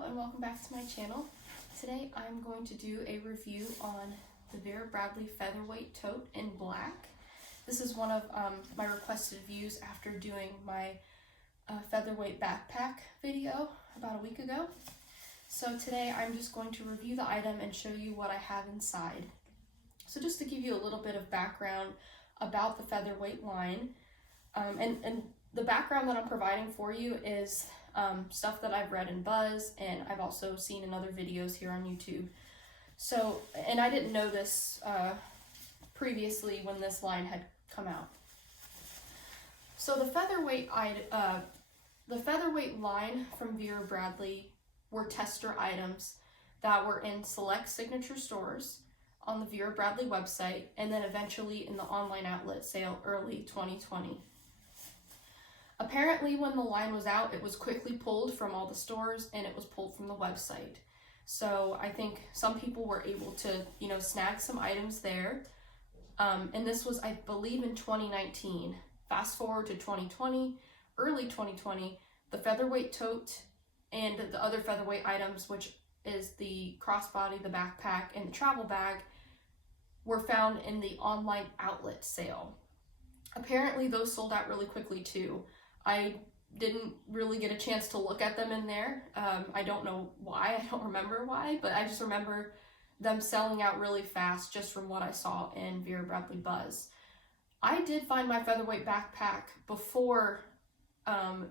Hello and welcome back to my channel. Today I'm going to do a review on the Vera Featherweight Tote in black. This is one of my requested views after doing my featherweight backpack video about a week ago. So today I'm just going to review the item and show you what I have inside. So just to give you a little bit of background about the featherweight line, and the background that I'm providing for you is stuff that I've read in Buzz, and I've also seen in other videos here on YouTube. So, and I didn't know this previously when this line had come out. So the featherweight line from Vera Bradley were tester items that were in select signature stores on the Vera Bradley website, and then eventually in the online outlet sale early 2020. Apparently when the line was out, it was quickly pulled from all the stores and it was pulled from the website. So I think some people were able to, snag some items there. And this was, I believe, in 2019. Fast forward to 2020, early 2020, the featherweight tote and the other featherweight items, which is the crossbody, the backpack, and the travel bag, were found in the online outlet sale. Apparently those sold out really quickly too. I didn't really get a chance to look at them in there. I don't know why, I don't remember why, but I just remember them selling out really fast just from what I saw in Vera Bradley Buzz. I did find my featherweight backpack before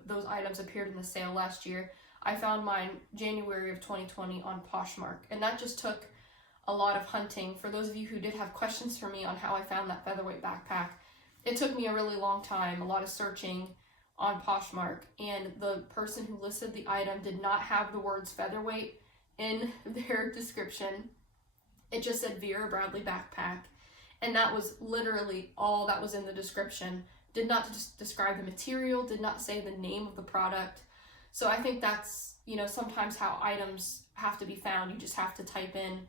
those items appeared in the sale last year. I found mine January of 2020 on Poshmark, and that just took a lot of hunting. For those of you who did have questions for me on how I found that featherweight backpack, it took me a really long time, a lot of searching on Poshmark, and the person who listed the item did not have the words featherweight in their description. It just said Vera Bradley backpack, and that was literally all that was in the description. Did not just describe the material, did not say the name of the product. So I think that's, sometimes how items have to be found. You just have to type in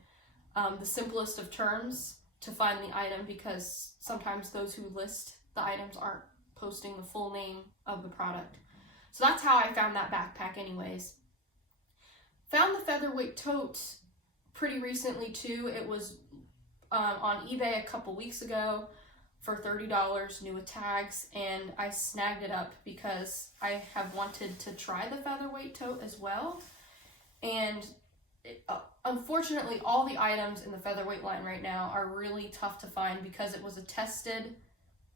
the simplest of terms to find the item, because sometimes those who list the items aren't posting the full name of the product. So that's how I found that backpack anyways. Found the featherweight tote pretty recently too. It was on eBay a couple weeks ago for $30, new with tags, and I snagged it up because I have wanted to try the featherweight tote as well. And unfortunately, all the items in the featherweight line right now are really tough to find because it was a tested,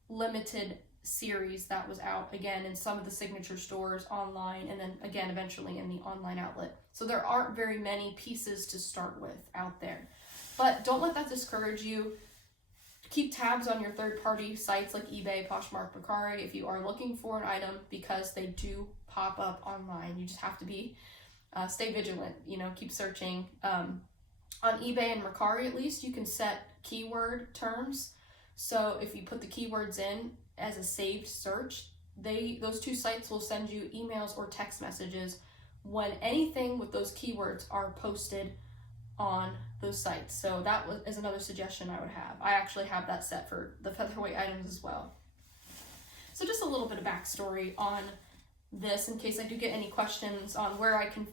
limited series that was out again in some of the signature stores online, and then again eventually in the online outlet. So there aren't very many pieces to start with out there. But don't let that discourage you. Keep tabs on your third-party sites like eBay, Poshmark, Mercari if you are looking for an item, because they do pop up online. You just have to be stay vigilant, keep searching. On eBay and Mercari, at least, you can set keyword terms. So if you put the keywords in as a saved search, those two sites will send you emails or text messages when anything with those keywords are posted on those sites. So that is another suggestion I would have. I actually have that set for the featherweight items as well. So just a little bit of backstory on this in case I do get any questions on where I can,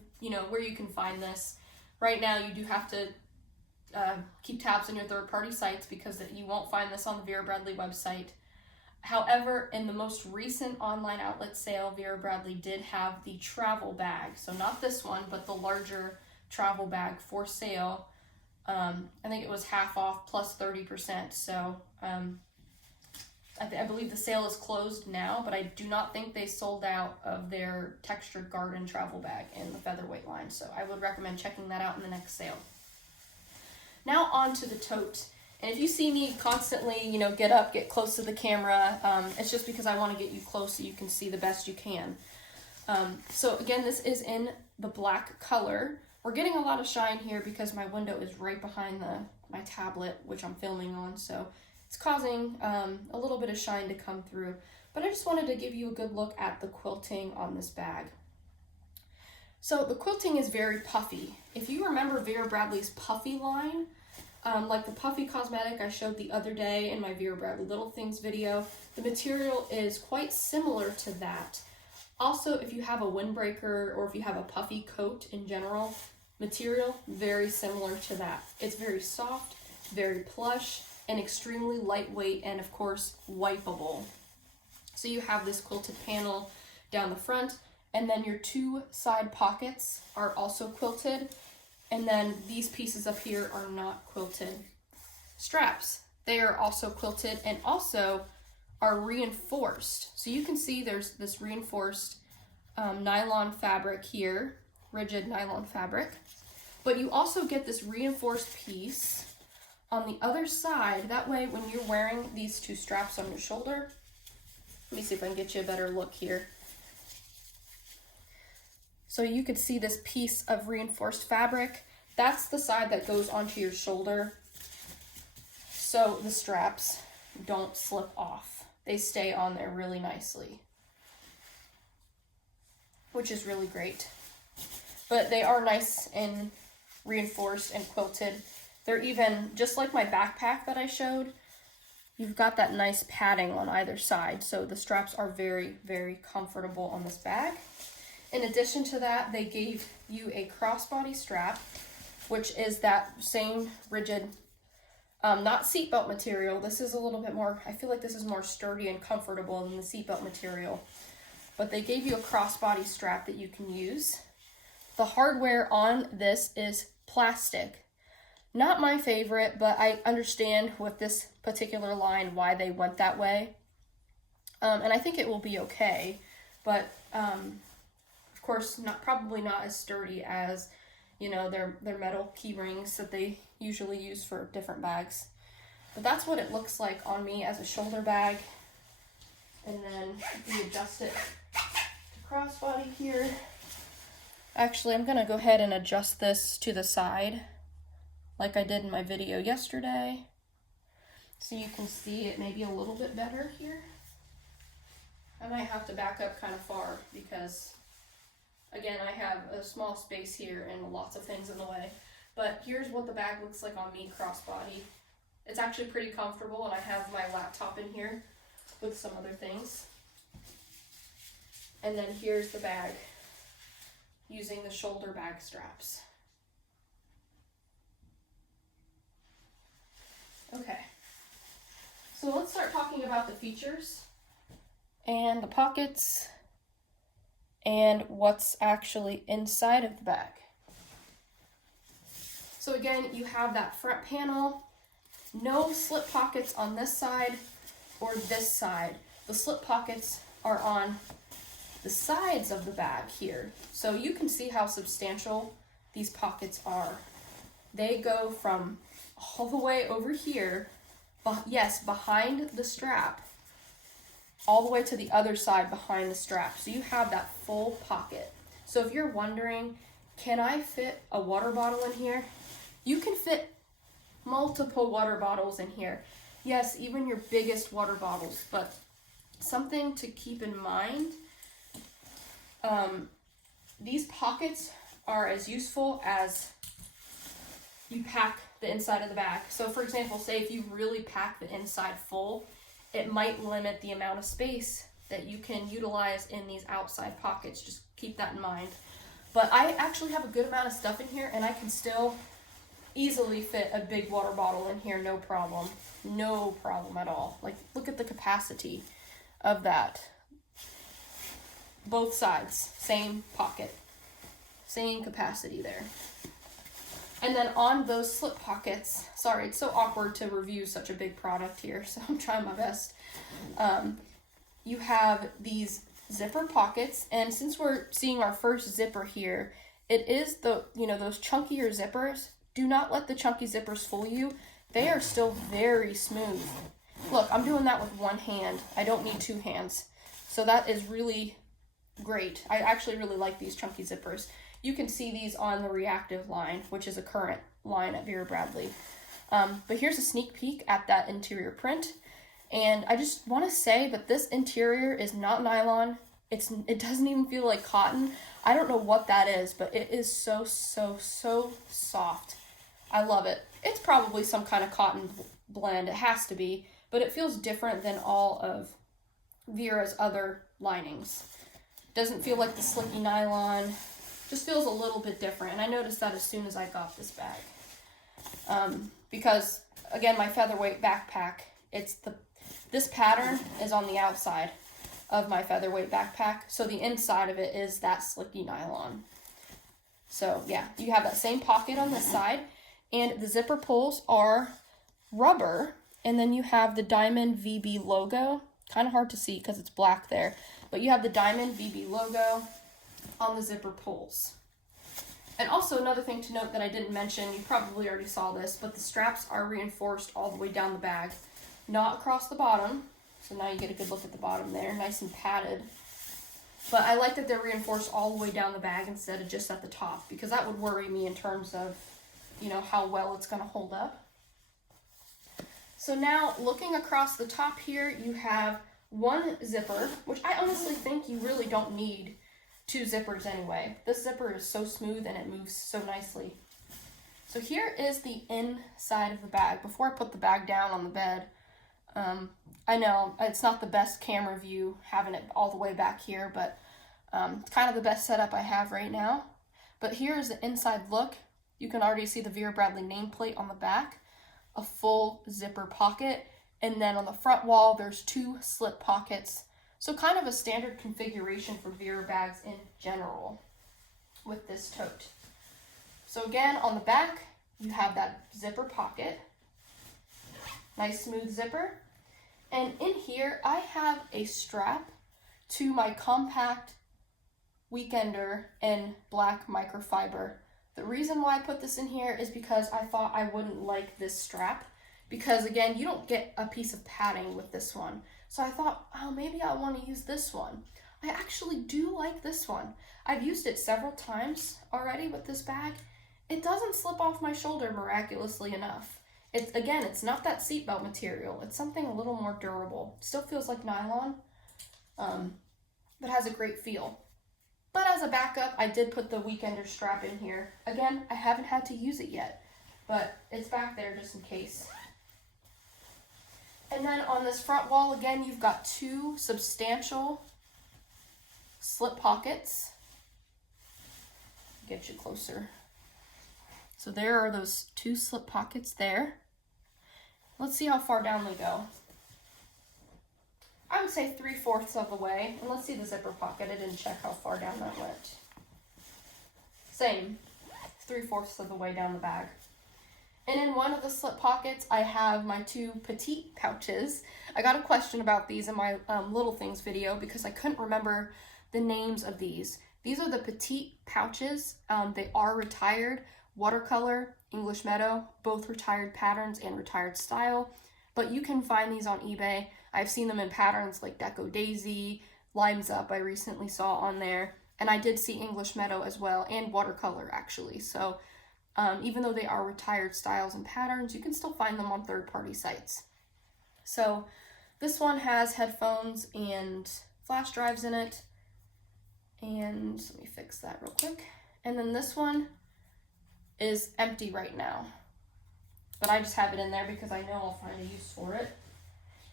where you can find this. Right now you do have to keep tabs on your third-party sites because you won't find this on the Vera Bradley website. However, in the most recent online outlet sale, Vera Bradley did have the travel bag. So not this one, but the larger travel bag for sale. I think it was half off plus 30%. So I believe the sale is closed now, but I do not think they sold out of their textured garden travel bag in the featherweight line. So I would recommend checking that out in the next sale. Now on to the tote. And if you see me constantly, get up, get close to the camera, it's just because I want to get you close so you can see the best you can. So again, this is in the black color. We're getting a lot of shine here because my window is right behind my tablet, which I'm filming on. So it's causing a little bit of shine to come through. But I just wanted to give you a good look at the quilting on this bag. So the quilting is very puffy. If you remember Vera Bradley's puffy line, like the puffy cosmetic I showed the other day in my Vera Bradley Little Things video, the material is quite similar to that. Also, if you have a windbreaker or if you have a puffy coat in general, material, very similar to that. It's very soft, very plush, and extremely lightweight, and of course, wipeable. So you have this quilted panel down the front, and then your two side pockets are also quilted, and then these pieces up here are not quilted. Straps, they are also quilted and also are reinforced. So you can see there's this reinforced nylon fabric here, rigid nylon fabric, but you also get this reinforced piece on the other side. That way when you're wearing these two straps on your shoulder, let me see if I can get you a better look here. So you could see this piece of reinforced fabric. That's the side that goes onto your shoulder, so the straps don't slip off. They stay on there really nicely, which is really great. But they are nice and reinforced and quilted. They're even, just like my backpack that I showed, you've got that nice padding on either side. So the straps are very, very comfortable on this bag. In addition to that, they gave you a crossbody strap, which is that same rigid, not seatbelt material. This is a little bit more, I feel like this is more sturdy and comfortable than the seatbelt material. But they gave you a crossbody strap that you can use. The hardware on this is plastic. Not my favorite, but I understand with this particular line why they went that way. And I think it will be okay, but of course probably not as sturdy as, you know, their metal key rings that they usually use for different bags. But that's what it looks like on me as a shoulder bag. And then we adjust it to crossbody here. Actually, I'm gonna go ahead and adjust this to the side like I did in my video yesterday, so you can see it maybe a little bit better here. I might have to back up kind of far because, again, I have a small space here and lots of things in the way. But here's what the bag looks like on me crossbody. It's actually pretty comfortable, and I have my laptop in here with some other things. And then here's the bag using the shoulder bag straps. Okay, so let's start talking about the features and the pockets and what's actually inside of the bag. So again, you have that front panel, no slip pockets on this side or this side. The slip pockets are on the sides of the bag here. So you can see how substantial these pockets are. They go from all the way over here, yes, behind the strap, all the way to the other side behind the strap. So you have that full pocket. So if you're wondering, can I fit a water bottle in here? You can fit multiple water bottles in here. Yes, even your biggest water bottles, but something to keep in mind, these pockets are as useful as you pack the inside of the bag. So for example, say if you really pack the inside full, it might limit the amount of space that you can utilize in these outside pockets. Just keep that in mind. But I actually have a good amount of stuff in here, and I can still easily fit a big water bottle in here, no problem. No problem at all. Like, look at the capacity of that. Both sides, same pocket, same capacity there. And then on those slip pockets, sorry, it's so awkward to review such a big product here, so I'm trying my best. You have these zipper pockets, and since we're seeing our first zipper here, it is the, you know, those chunkier zippers. Do not let the chunky zippers fool you. They are still very smooth. Look, I'm doing that with one hand. I don't need two hands. So that is really great. I actually really like these chunky zippers. You can see these on the Reactive line, which is a current line at Vera Bradley. But here's a sneak peek at that interior print. And I just want to say that this interior is not nylon. It doesn't even feel like cotton. I don't know what that is, but it is so, so, so soft. I love it. It's probably some kind of cotton blend. It has to be. But it feels different than all of Vera's other linings. Doesn't feel like the slicky nylon. Just feels a little bit different. And I noticed that as soon as I got this bag. Because, again, my Featherweight backpack, this pattern is on the outside of my Featherweight backpack. So the inside of it is that slicky nylon. So, yeah, you have that same pocket on this side. And the zipper pulls are rubber. And then you have the Diamond VB logo. Kind of hard to see because it's black there. But you have the Diamond VB logo on the zipper pulls. And also another thing to note that I didn't mention, you probably already saw this, but the straps are reinforced all the way down the bag, not across the bottom. So now you get a good look at the bottom there, nice and padded. But I like that they're reinforced all the way down the bag instead of just at the top, because that would worry me in terms of, you know, how well it's going to hold up. So now looking across the top here, you have one zipper, which I honestly think you really don't need two zippers anyway. This zipper is so smooth and it moves so nicely. So here is the inside of the bag. Before I put the bag down on the bed, I know it's not the best camera view having it all the way back here, but it's kind of the best setup I have right now. But here is the inside look. You can already see the Vera Bradley nameplate on the back, a full zipper pocket, and then on the front wall there's two slip pockets. So kind of a standard configuration for Vera bags in general with this tote. So again, on the back, you have that zipper pocket. Nice smooth zipper. And in here, I have a strap to my compact weekender in black microfiber. The reason why I put this in here is because I thought I wouldn't like this strap. Because again, you don't get a piece of padding with this one. So I thought, oh, maybe I want to use this one. I actually do like this one. I've used it several times already with this bag. It doesn't slip off my shoulder miraculously enough. It's not that seatbelt material. It's something a little more durable. Still feels like nylon, but has a great feel. But as a backup, I did put the weekender strap in here. Again, I haven't had to use it yet, but it's back there just in case. And then on this front wall, again, you've got two substantial slip pockets. Get you closer. So there are those two slip pockets there. Let's see how far down they go. I would say 3/4 of the way. And let's see the zipper pocket. I didn't check how far down that went. Same. 3/4 of the way down the bag. And in one of the slip pockets, I have my two petite pouches. I got a question about these in my Little Things video because I couldn't remember the names of these. These are the petite pouches. They are retired. Watercolor, English Meadow, both retired patterns and retired style. But you can find these on eBay. I've seen them in patterns like Deco Daisy, Limes Up I recently saw on there. And I did see English Meadow as well, and watercolor actually. So even though they are retired styles and patterns, you can still find them on third-party sites. So this one has headphones and flash drives in it. And let me fix that real quick. And then this one is empty right now. But I just have it in there because I know I'll find a use for it.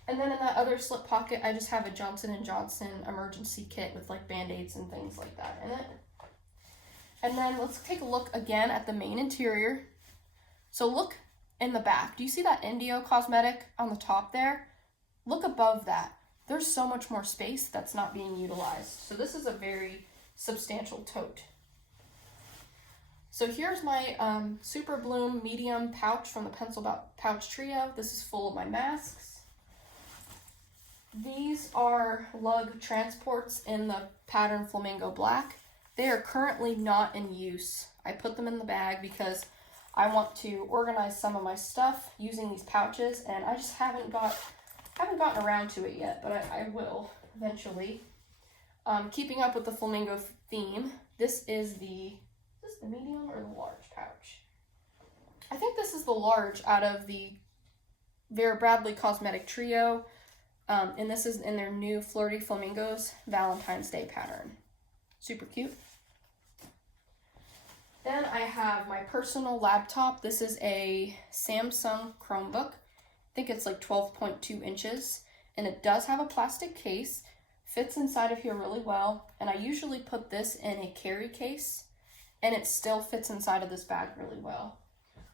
And then in that other slip pocket, I just have a Johnson & Johnson emergency kit with like Band-Aids and things like that in it. And then let's take a look again at the main interior. So look in the back. Do you see that Indio cosmetic on the top there? Look above that. There's so much more space that's not being utilized. So this is a very substantial tote. So here's my Super Bloom medium pouch from the Pencil Pouch Trio. This is full of my masks. These are lug transports in the pattern Flamingo Black. They are currently not in use. I put them in the bag because I want to organize some of my stuff using these pouches, and I just haven't gotten around to it yet, but I will eventually. Keeping up with the flamingo theme, is this the medium or the large pouch? I think this is the large out of the Vera Bradley Cosmetic Trio, and this is in their new Flirty Flamingos Valentine's Day pattern. Super cute. Then I have my personal laptop. This is a Samsung Chromebook. I think it's like 12.2 inches, and it does have a plastic case. fits inside of here really well, and I usually put this in a carry case, and it still fits inside of this bag really well.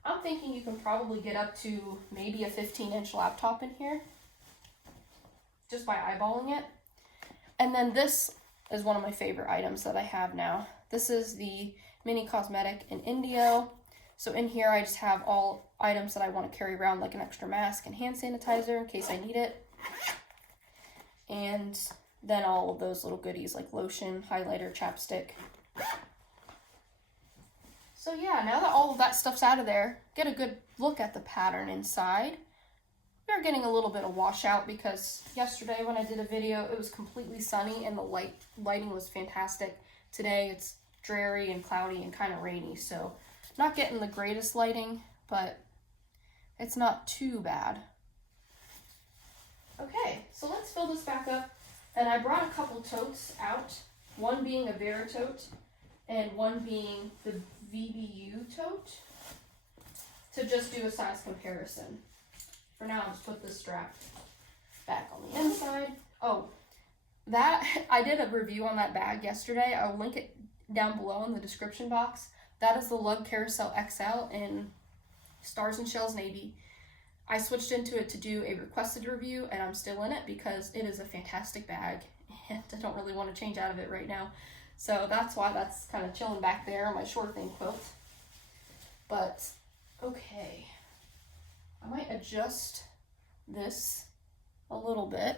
I'm thinking you can probably get up to maybe a 15-inch laptop in here, just by eyeballing it. And then this is one of my favorite items that I have now. This is the mini cosmetic in Indio. So in here I just have all items that I want to carry around, like an extra mask and hand sanitizer in case I need it. And then all of those little goodies like lotion, highlighter, chapstick. So yeah, now that all of that stuff's out of there, get a good look at the pattern inside. We're getting a little bit of washout because yesterday when I did a video, it was completely sunny and the lighting was fantastic. Today it's dreary and cloudy and kind of rainy, so not getting the greatest lighting, but it's not too bad. Okay, so let's fill this back up. And I brought a couple totes out, one being a Vera tote and one being the VBU tote, to just do a size comparison. For now, I'll just put this strap back on the inside. Oh, that, I did a review on that bag yesterday. I'll link it down below in the description box. That is the Lug Carousel XL in Stars and Shells Navy. I switched into it to do a requested review, and I'm still in it because it is a fantastic bag, and I don't really want to change out of it right now. So that's why that's kind of chilling back there on my short thing quilt. But, okay. I might adjust this a little bit.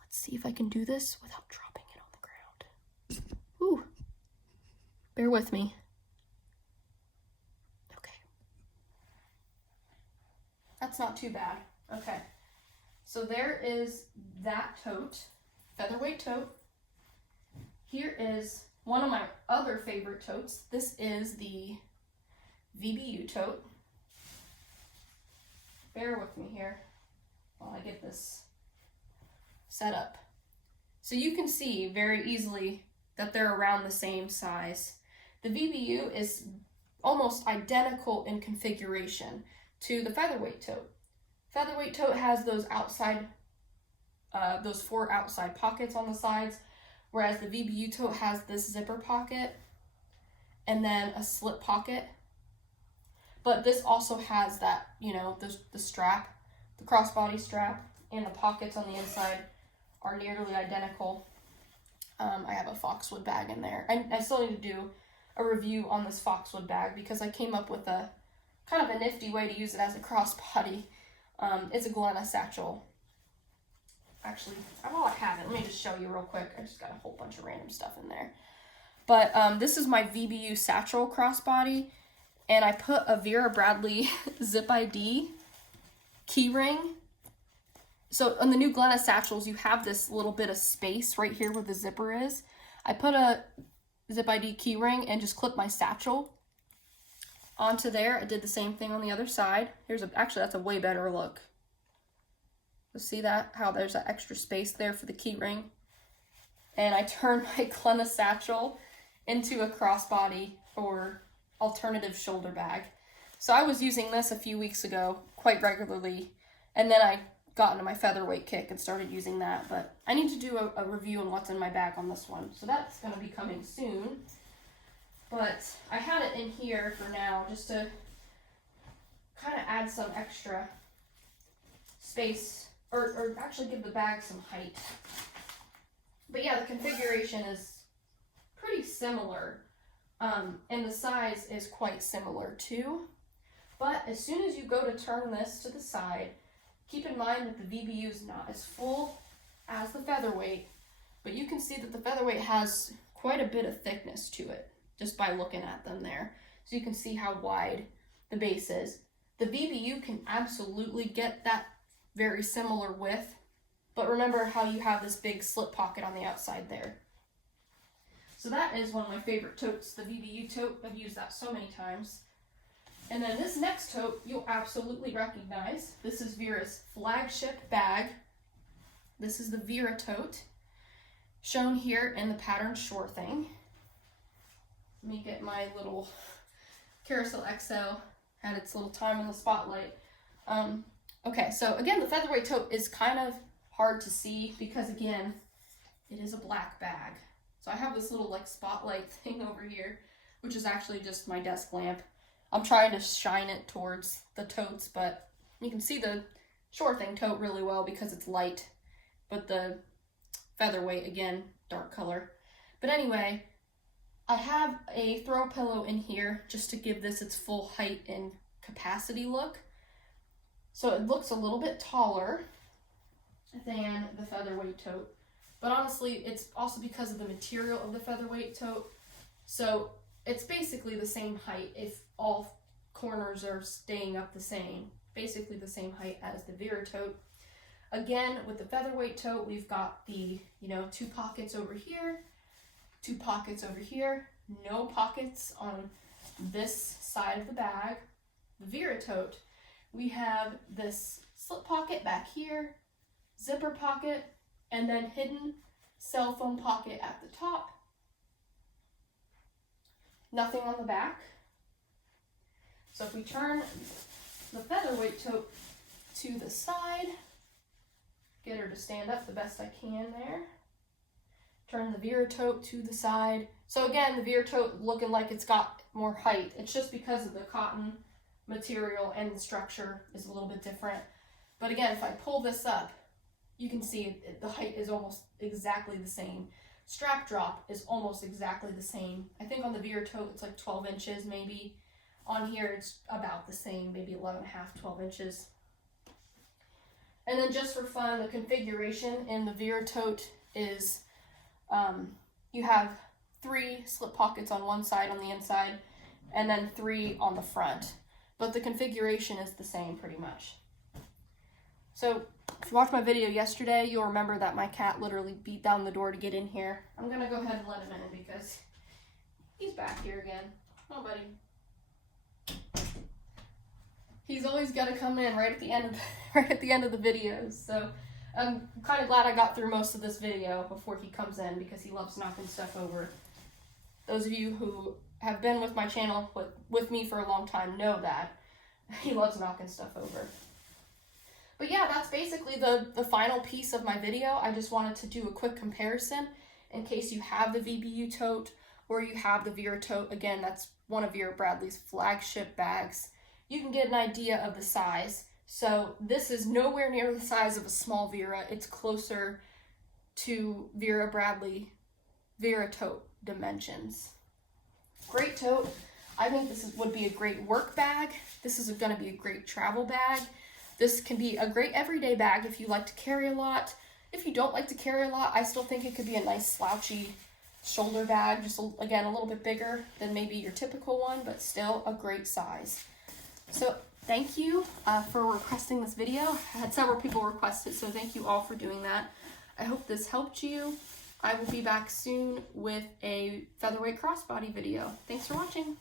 Let's see if I can do this without dropping it on the ground. Ooh. Bear with me. Okay. That's not too bad. Okay. So there is that tote, Featherweight Tote. Here is one of my other favorite totes. This is the VBU tote. Bear with me here while I get this set up. So you can see very easily that they're around the same size. The VBU is almost identical in configuration to the Featherweight Tote. Featherweight Tote has those outside, those 4 outside pockets on the sides, whereas the VBU Tote has this zipper pocket and then a slip pocket. But this also has that, you know, the strap, the crossbody strap, and the pockets on the inside are nearly identical. I have a Foxwood bag in there. I still need to do a review on this Foxwood bag because I came up with a kind of a nifty way to use it as a crossbody. It's a Glenna satchel. Actually, while I have it, let me just show you real quick. I just got a whole bunch of random stuff in there. But this is my VBU satchel crossbody. And I put a Vera Bradley Zip ID keyring. So on the new Glenna satchels, you have this little bit of space right here where the zipper is. I put a Zip ID keyring and just clipped my satchel onto there. I did the same thing on the other side. Actually, that's a way better look. You see that? How there's that extra space there for the keyring. And I turned my Glenna satchel into a crossbody or alternative shoulder bag. So I was using this a few weeks ago quite regularly, and then I got into my featherweight kick and started using that, but I need to do a review on what's in my bag on this one, so that's going to be coming soon. But I had it in here for now just to kind of add some extra space, or actually give the bag some height. But yeah, the configuration is pretty similar. And the size is quite similar too. But as soon as you go to turn this to the side, keep in mind that the VBU is not as full as the Featherweight, but you can see that the Featherweight has quite a bit of thickness to it just by looking at them there. So you can see how wide the base is. The VBU can absolutely get that very similar width, but remember how you have this big slip pocket on the outside there. So that is one of my favorite totes, the VBU tote. I've used that so many times. And then this next tote you'll absolutely recognize. This is Vera's flagship bag. This is the Vera tote, shown here in the pattern Sure Thing. Let me get my little Carousel XL, had its little time in the spotlight. Okay, so again, the Featherweight tote is kind of hard to see because again, it is a black bag. So I have this little like spotlight thing over here, which is actually just my desk lamp. I'm trying to shine it towards the totes, but you can see the Sure Thing tote really well because it's light, but the Featherweight, again, dark color. But anyway, I have a throw pillow in here just to give this its full height and capacity look. So it looks a little bit taller than the Featherweight tote. But honestly, it's also because of the material of the Featherweight tote. So it's basically the same height if all corners are staying up the same. Basically the same height as the Vera tote. Again, with the Featherweight tote, we've got the, 2 pockets over here, 2 pockets over here, no pockets on this side of the bag. The Vera tote, we have this slip pocket back here, zipper pocket, and then hidden cell phone pocket at the top. Nothing on the back. So if we turn the Featherweight tote to the side, get her to stand up the best I can there. Turn the Vera tote to the side. So again, the Vera tote looking like it's got more height. It's just because of the cotton material and the structure is a little bit different. But again, if I pull this up, you can see the height is almost exactly the same. Strap drop is almost exactly the same. I think on the Vera tote it's like 12 inches maybe. On here it's about the same, maybe 11 1/2, 12 inches. And then just for fun, the configuration in the Vera tote is you have 3 slip pockets on one side on the inside and then 3 on the front. But the configuration is the same pretty much. So if you watched my video yesterday, you'll remember that my cat literally beat down the door to get in here. I'm gonna go ahead and let him in because he's back here again. Oh, buddy. He's always got to come in right at the end of the videos. So I'm kind of glad I got through most of this video before he comes in because he loves knocking stuff over. Those of you who have been with my channel with me for a long time know that he loves knocking stuff over. But yeah, that's basically the final piece of my video. I just wanted to do a quick comparison in case you have the VBU tote or you have the Vera tote. Again, that's one of Vera Bradley's flagship bags. You can get an idea of the size. So this is nowhere near the size of a small Vera. It's closer to Vera Bradley Vera tote dimensions. Great tote. I think this would be a great work bag. This is going to be a great travel bag. This can be a great everyday bag if you like to carry a lot. If you don't like to carry a lot, I still think it could be a nice slouchy shoulder bag. Just, again, a little bit bigger than maybe your typical one, but still a great size. So thank you for requesting this video. I had several people request it, so thank you all for doing that. I hope this helped you. I will be back soon with a Featherweight crossbody video. Thanks for watching.